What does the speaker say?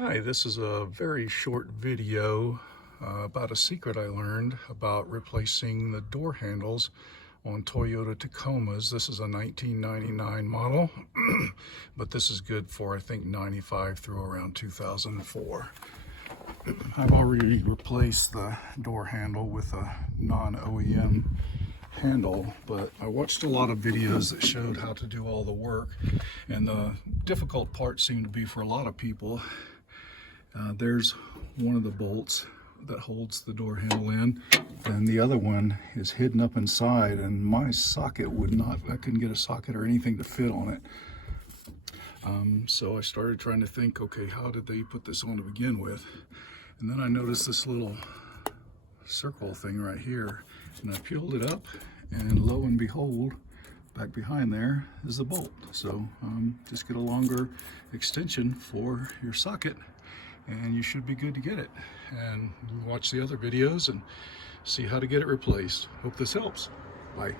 Hi, this is a very short video about a secret I learned about replacing the door handles on Toyota Tacomas. This is a 1999 model, but this is good for I think 95 through around 2004. I've already replaced the door handle with a non-OEM handle, but I watched a lot of videos that showed how to do all the work, and the difficult part seemed to be for a lot of people. There's one of the bolts that holds the door handle in, and the other one is hidden up inside, and my socket would not, I couldn't get a socket or anything to fit on it. So I started trying to think, okay, how did they put this on to begin with? And then I noticed this little circle thing right here, and I peeled it up, and lo and behold, back behind there is the bolt. So just get a longer extension for your socket, and you should be good to get it. And watch the other videos and see how to get it replaced. Hope this helps. Bye.